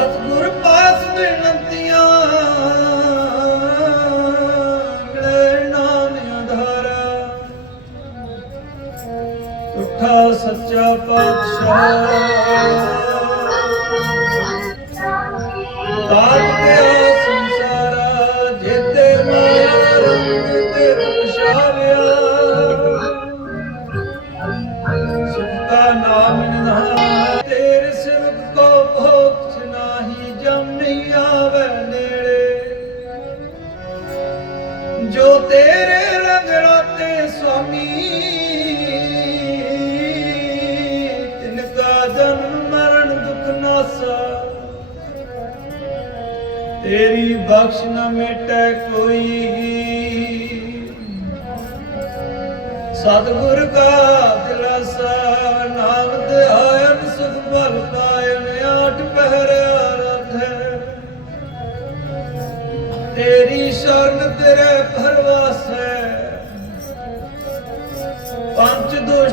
ਸਤਿਗੁਰ ਪਾਸ ਬੇਨੰਤੀਆਂ ਮਿਲੇ ਨਾਮ ਆਧਾਰਾ। ਉੱਠਾ ਸੱਚਾ ਪਾਤਸ਼ਾਹ। ਤੇਰੇ ਰੰਗੜਾ ਤੇ ਸੁਆਮੀ। ਤਿਨ ਕਾ ਜਨਮ ਮਰਨ ਦੁਖ ਨਾਸਾ। ਤੇਰੀ ਬਖਸ਼ ਨ ਮਿਟੈ ਕੋਈ। ਸਤਿਗੁਰ ਕਾ ਦਿਲਾਸਾ, ਨਾਮ ਧਿਆਇਨ ਸੁਖ ਬਲ ਪਾਇਨ ਆਠ ਪਹਿਰਿਆ ਰਥੈ ਤੇਰੀ ਸ਼ਰਨ ਤੇਰੇ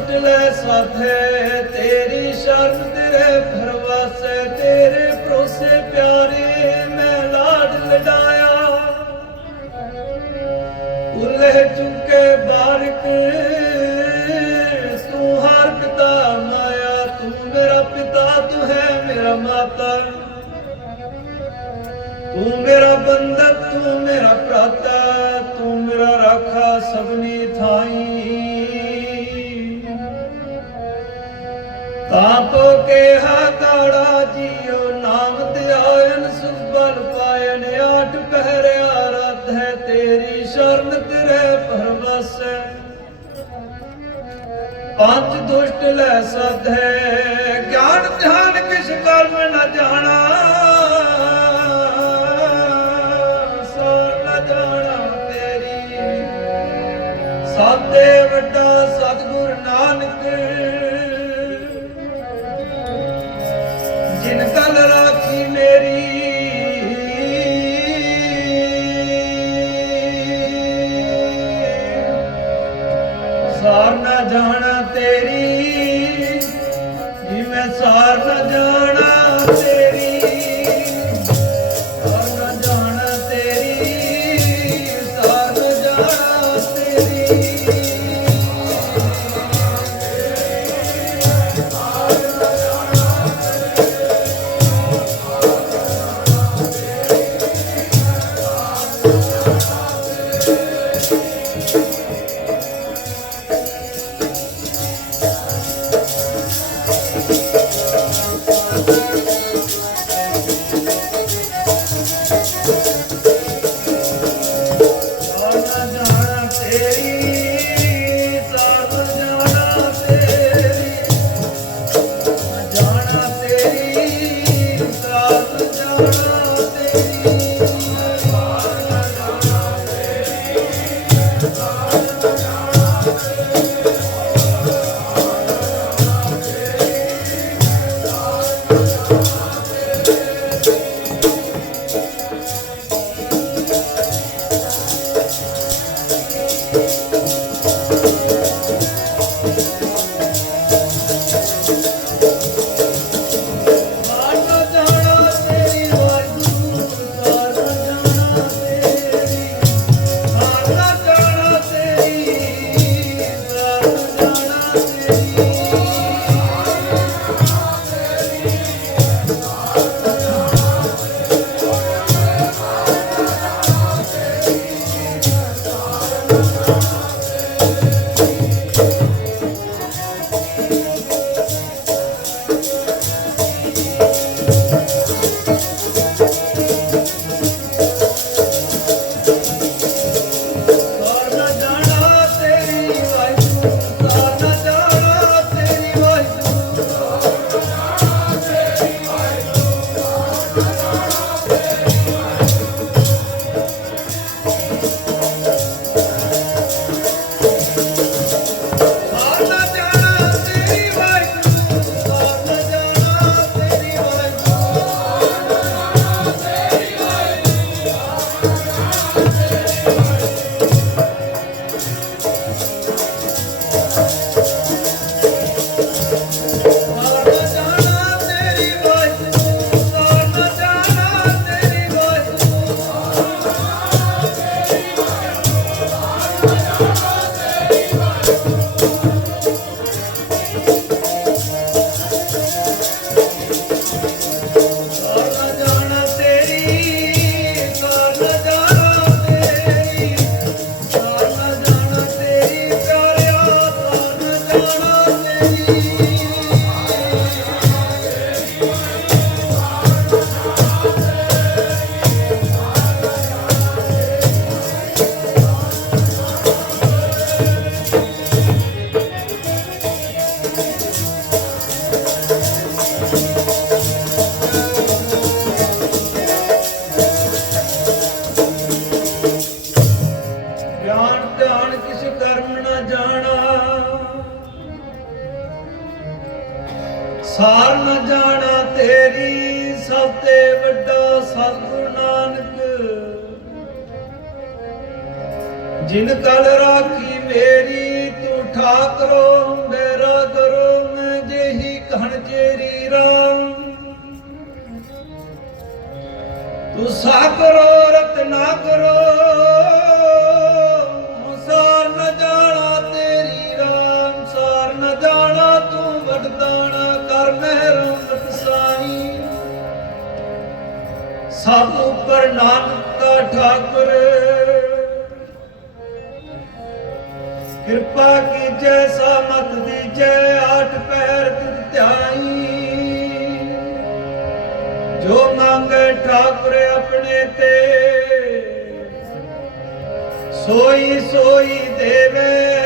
ਲੈ ਸਾਥੈ ਤੇਰੀ ਸ਼ਰਨ ਤੇਰੇ ਭਰਵਾਸੈ ਤੇਰੇ ਭਰੋਸੇ ਪਿਆਰੇ ਮੈਂ ਲਾਡ ਲਡਾਇਆ ਉਲੇ ਚੁੱਕੇ ਬਾਰਕ ਤੂੰ ਹਰ ਪਿਤਾ ਮਾਇਆ ਤੂੰ ਮੇਰਾ ਪਿਤਾ ਤੂੰ ਹੈ ਮੇਰਾ ਮਾਤਾ ਤੂੰ ਮੇਰਾ ਬੰਦਕ ਤੂੰ ਮੇਰਾ ਭਰਾਤਾ ਤੂੰ ਮੇਰਾ ਰਾਖਾ ਸਭਨੀ ਥਾਈ ਤਾਂ ਤੋ ਕਿਹਾ ਕਾੜਾ ਜੀਓ ਨਾਮ ਧਿਆਇਨ, ਸੁਖ ਬਲ ਪਾਇਨ, ਆਠ ਪਹਿਰਿਆ ਰਤ ਹੈ ਤੇਰੀ ਸ਼ਰਨ, ਤੇਰੇ ਪਰਵਾਸੈ। ਪੰਜ ਦੁਸ਼ਟ ਲੈ ਸਦ ਹੈ, ਗਿਆਨ ਧਿਆਨ ਕਿਸ ਕਰਮ ਮੈਂ ਨਾ ਜਾਣਾ। ਸੋ ਨਾ ਜਾਣਾ ਤੇਰੀ। ਸਾਦੇ ਵੱਡਾ ਸਤਿਗੁਰ ਨਾਨਕ। ਰਾਖੀ ਮੇਰੀ ਸਾਰ ਨਾ ਜਾਣਾ ਤੇਰੀ ਜਿਵੇਂ ਸਾਰ ਨਾ ਜਾਣਾ ਜਾਣਾ ਸਾਰ ਨ ਜਾਣਾ ਤੇਰੀ, ਸਭ ਤੇ ਵੱਡਾ ਸਤਿਗੁਰੂ ਨਾਨਕ। ਜਿਨ ਕਲ ਰਾਖੀ ਮੇਰੀ, ਤੂੰ ਠਾਕਰੋ ਮੇਰਾ ਕਰੋ ਮੈਂ ਜਿਹੀ ਕਹਣ ਚੇਰੀ ਰਾਮ। ਤੂੰ ਸਾਕਰੋ, ਰਤਨਾ ਕਰੋ ਸਭ ਉਪਰ ਨਾਨਕ ਦਾ ਠਾਕੁਰ। ਕਿਰਪਾ ਕੀਜੈ ਮਤ ਦੀਜੈ, ਆਠ ਪੈਰ ਤੁਧ ਧਿਆਈ। ਜੋ ਮੰਗੇ ਠਾਕੁਰ ਆਪਣੇ ਤੇ, ਸੋਈ ਸੋਈ ਦੇਵੇ।